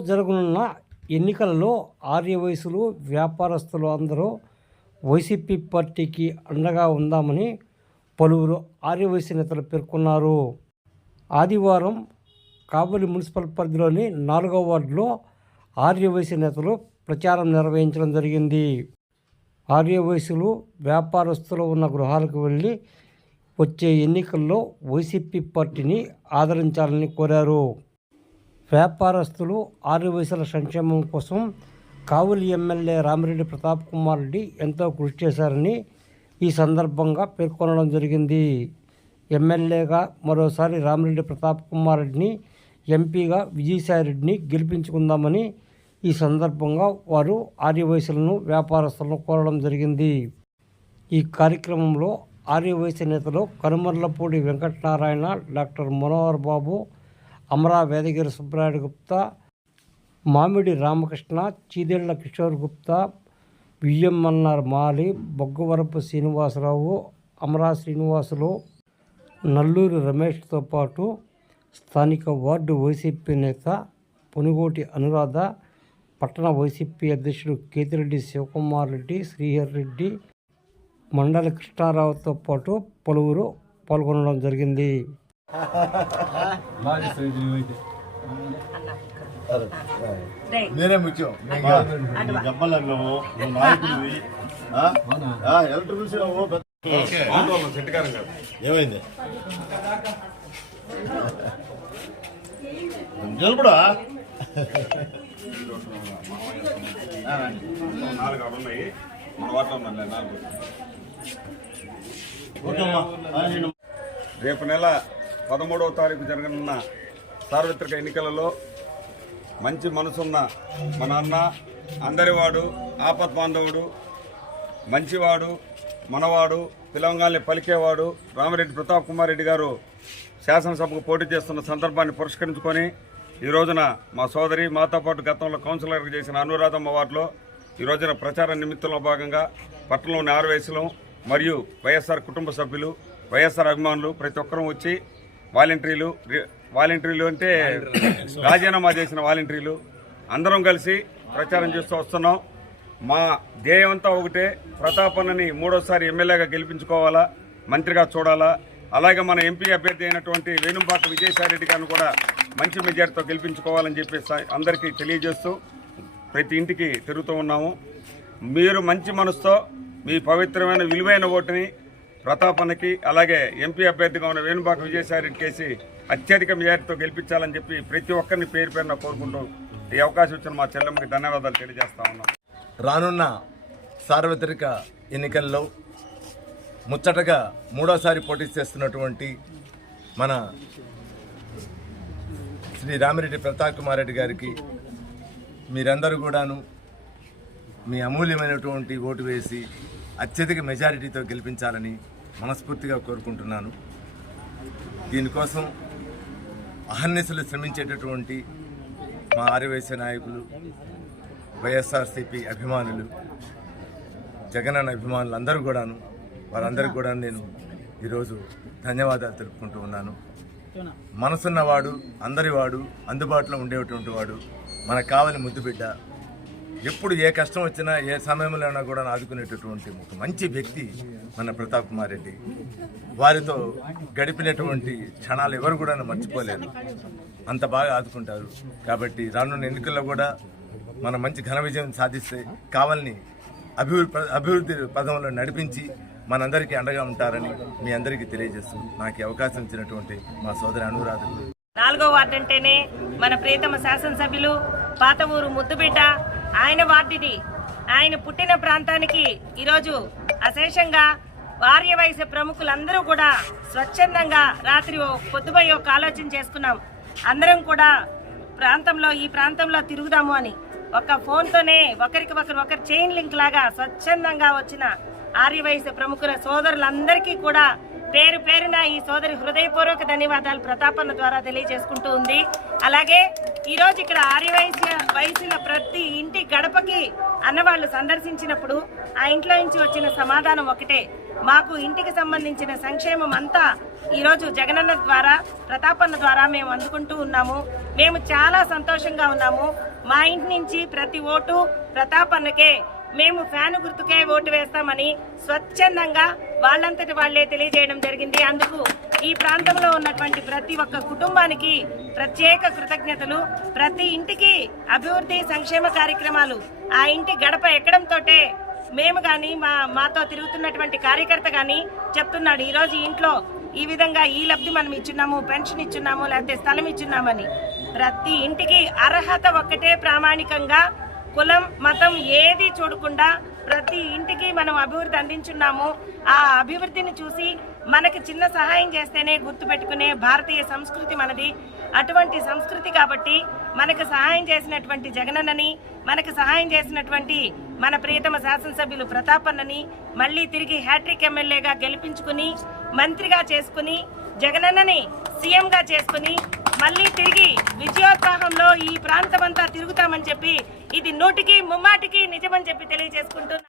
జరగనున్న ఎన్నికలలో ఆర్యవైశ్యులు వ్యాపారస్తులు అందరూ వైసీపీ పార్టీకి అండగా ఉందామని పలువురు ఆర్యవైశ్య నేతలు పేర్కొన్నారు. ఆదివారం కాబూలి మున్సిపల్ పరిధిలోని నాలుగవ వార్డులో ఆర్యవైశ్య నేతలు ప్రచారం నిర్వహించడం జరిగింది. ఆర్యవైశ్యులు వ్యాపారస్తులు ఉన్న గృహాలకు వెళ్ళి వచ్చే ఎన్నికల్లో వైసీపీ పార్టీని ఆదరించాలని కోరారు. వ్యాపారస్తులు ఆర్యవైశ్యుల సంక్షేమం కోసం కావులి ఎమ్మెల్యే రామిరెడ్డి ప్రతాప్ కుమార్ రెడ్డి ఎంతో కృషి చేశారని ఈ సందర్భంగా పేర్కొనడం జరిగింది. ఎమ్మెల్యేగా మరోసారి రామిరెడ్డి ప్రతాప్ కుమార్ రెడ్డిని ఎంపీగా విజయసాయిరెడ్డిని గెలిపించుకుందామని ఈ సందర్భంగా వారు ఆర్యవయసులను వ్యాపారస్తులను కోరడం జరిగింది. ఈ కార్యక్రమంలో ఆర్యవైశ్య నేతలు కనుమర్లపూడి వెంకటనారాయణ డాక్టర్ మనోహర్ బాబు అమరా వేదగిరి సుబ్రాయుడు గుప్తా మామిడి రామకృష్ణ చీదేళ్ళ కిషోర్ గుప్తా వియ్యమ్మన్నార్ మాలి బొగ్గవరపు శ్రీనివాసరావు అమరా శ్రీనివాసులు నల్లూరి రమేష్తో పాటు స్థానిక వార్డు వైసీపీ నేత పునుగోటి అనురాధ పట్టణ వైసీపీ అధ్యక్షుడు కేతిరెడ్డి శివకుమార్ రెడ్డి శ్రీహర్ రెడ్డి మండల కృష్ణారావుతో పాటు పలువురు పాల్గొనడం జరిగింది. నేనే ముఖ్యం. చెప్పాలను నువ్వు నాయకుడివి. ఏమైంది? నిలబడా? నాలుగు ఉన్నాయి. మన నాలుగు. నేను రేపు నెల పదమూడవ తారీఖు జరగనున్న సార్వత్రిక ఎన్నికలలో మంచి మనసున్న మన అన్న అందరివాడు ఆపత్ బాంధవుడు మంచివాడు మనవాడు తెలంగాణని పలికేవాడు రామిరెడ్డి ప్రతాప్ కుమార్ రెడ్డి గారు శాసనసభకు పోటీ చేస్తున్న సందర్భాన్ని పురస్కరించుకొని ఈ రోజున మా సోదరి మాతో పాటు గతంలో కౌన్సిలర్గా చేసిన అనురాధమ్మ వార్డులో ఈ రోజున ప్రచార నిమిత్తంలో భాగంగా పట్టణంలోని ఆరు మరియు వైఎస్ఆర్ కుటుంబ సభ్యులు వైఎస్ఆర్ అభిమానులు ప్రతి ఒక్కరూ వచ్చి వాలంటీర్లు వాలంటీర్లు అంటే రాజీనామా చేసిన వాలంటీర్లు. అందరం కలిసి ప్రచారం చేస్తూ వస్తున్నాం. మా ధ్యేయమంతా ఒకటే ప్రతాపన్నని మూడోసారి ఎమ్మెల్యేగా గెలిపించుకోవాలా మంత్రిగా చూడాలా. అలాగే మన ఎంపీ అభ్యర్థి అయినటువంటి వేణుంపాక విజయసాయిరెడ్డి గారిని కూడా మంచి మెజార్టీతో గెలిపించుకోవాలని చెప్పేసి అందరికీ తెలియజేస్తూ ప్రతి ఇంటికి తిరుగుతూ ఉన్నాము. మీరు మంచి మనసుతో మీ పవిత్రమైన విలువైన ఓటుని ప్రతాపానికి అలాగే ఎంపీ అభ్యర్థిగా ఉన్న వేణుబాక విజయసాయి కేసి అత్యధిక మెజార్టీతో గెలిపించాలని చెప్పి ప్రతి ఒక్కరిని పేరు పేరున కోరుకుంటూ ఈ అవకాశం ఇచ్చిన మా చెల్లెమ్మకి ధన్యవాదాలు తెలియజేస్తా ఉన్నాం. రానున్న సార్వత్రిక ఎన్నికల్లో ముచ్చటగా మూడోసారి పోటీ చేస్తున్నటువంటి మన శ్రీ రామిరెడ్డి ప్రతాప్ కుమార్ రెడ్డి గారికి మీరందరూ కూడాను మీ అమూల్యమైనటువంటి ఓటు వేసి అత్యధిక మెజారిటీతో గెలిపించాలని మనస్ఫూర్తిగా కోరుకుంటున్నాను. దీనికోసం అహర్నిశలు శ్రమించేటటువంటి మా ఆర్యవైశ్య నాయకులు వైఎస్ఆర్సీపీ అభిమానులు జగనన్న అభిమానులు అందరూ కూడాను వారందరికీ కూడా నేను ఈరోజు ధన్యవాదాలు తెలుపుకుంటూ ఉన్నాను. మనసున్నవాడు అందరివాడు అందుబాటులో ఉండేటువంటి వాడు మనకు కావాలి ముద్దుబిడ్డ ఎప్పుడు ఏ కష్టం వచ్చినా ఏ సమయంలోనైనా కూడా ఆదుకునేటటువంటి ఒక మంచి వ్యక్తి మన ప్రతాప్ కుమార్ రెడ్డి. వారితో గడిపినటువంటి క్షణాలు ఎవరు కూడా మర్చిపోలేరు. అంత బాగా ఆదుకుంటారు. కాబట్టి రానున్న ఎన్నికల్లో కూడా మనం మంచి ఘన విజయం సాధిస్తే కావాలని అభివృద్ధి అభివృద్ధి పదంలో నడిపించి మనందరికీ అండగా ఉంటారని మీ అందరికీ తెలియజేస్తూ నాకు అవకాశం ఇచ్చినటువంటి మా సోదరి అనురాధకులు. నాలుగో వార్డు అంటేనే మన ప్రియతమ శాసనసభ్యులు పాత ఊరు ముద్దుబిడ్డ ఆయన వార్డిది. ఆయన పుట్టిన ప్రాంతానికి ఈరోజు అశేషంగా వార్య వయసు ప్రముఖులందరూ కూడా స్వచ్ఛందంగా రాత్రి ఓ పొద్దుపోయి ఒక ఆలోచన చేసుకున్నాం. అందరం కూడా ప్రాంతంలో ఈ ప్రాంతంలో తిరుగుదాము అని. ఒక ఫోన్తోనే ఒకరికి ఒకరు ఒకరు చైన్ లింక్ లాగా స్వచ్ఛందంగా వచ్చిన ఆర్యవైశ్య ప్రముఖుల సోదరులందరికీ కూడా పేరు పేరున ఈ సోదరి హృదయపూర్వక ధన్యవాదాలు ప్రతాపన్న ద్వారా తెలియజేసుకుంటూ ఉంది. అలాగే ఈరోజు ఇక్కడ ఆర్యవైశ్య వయసుల ప్రతి ఇంటి గడపకి అన్నవాళ్ళు సందర్శించినప్పుడు ఆ ఇంట్లో నుంచి వచ్చిన సమాధానం ఒకటే. మాకు ఇంటికి సంబంధించిన సంక్షేమం అంతా ఈరోజు జగనన్న ద్వారా ప్రతాపన్న ద్వారా మేము అందుకుంటూ ఉన్నాము. మేము చాలా సంతోషంగా ఉన్నాము. మా ఇంటి నుంచి ప్రతి ఓటు ప్రతాపన్నకే. మేము ఫ్యాన్ గుర్తుకే ఓటు వేస్తామని స్వచ్ఛందంగా వాళ్ళంతటి వాళ్ళే తెలియజేయడం జరిగింది. అందుకు ఈ ప్రాంతంలో ఉన్నటువంటి ప్రతి ఒక్క కుటుంబానికి ప్రత్యేక కృతజ్ఞతలు. ప్రతి ఇంటికి అభివృద్ధి సంక్షేమ కార్యక్రమాలు. ఆ ఇంటి గడప ఎక్కడంతో మేము కానీ మా మాతో తిరుగుతున్నటువంటి కార్యకర్త కానీ చెప్తున్నాడు. ఈరోజు ఇంట్లో ఈ విధంగా ఈ లబ్ధి మనం ఇచ్చున్నాము పెన్షన్ ఇచ్చున్నాము లేకపోతే స్థలం ఇచ్చున్నామని. ప్రతి ఇంటికి అర్హత ఒక్కటే ప్రామాణికంగా కులం మతం ఏది చూడకుండా ప్రతి ఇంటికి మనం అభివృద్ధి అందించున్నాము. ఆ అభివృద్ధిని చూసి మనకి చిన్న సహాయం చేస్తేనే గుర్తుపెట్టుకునే భారతీయ సంస్కృతి మనది. అటువంటి సంస్కృతి కాబట్టి మనకు సహాయం చేసినటువంటి జగనన్నని మనకు సహాయం చేసినటువంటి మన ప్రియతమ శాసనసభ్యులు ప్రతాపన్నని మళ్ళీ తిరిగి హ్యాట్రిక్ ఎమ్మెల్యేగా గెలిపించుకుని మంత్రిగా చేసుకుని జగనన్నని సీఎంగా చేసుకుని మళ్ళీ తిరిగి విజయోత్సాహంలో ఈ ప్రాంతమంతా తిరుగుతామని చెప్పి ఇది నూటికి ముమ్మాటికి నిజమని చెప్పి తెలియజేసుకుంటున్నాను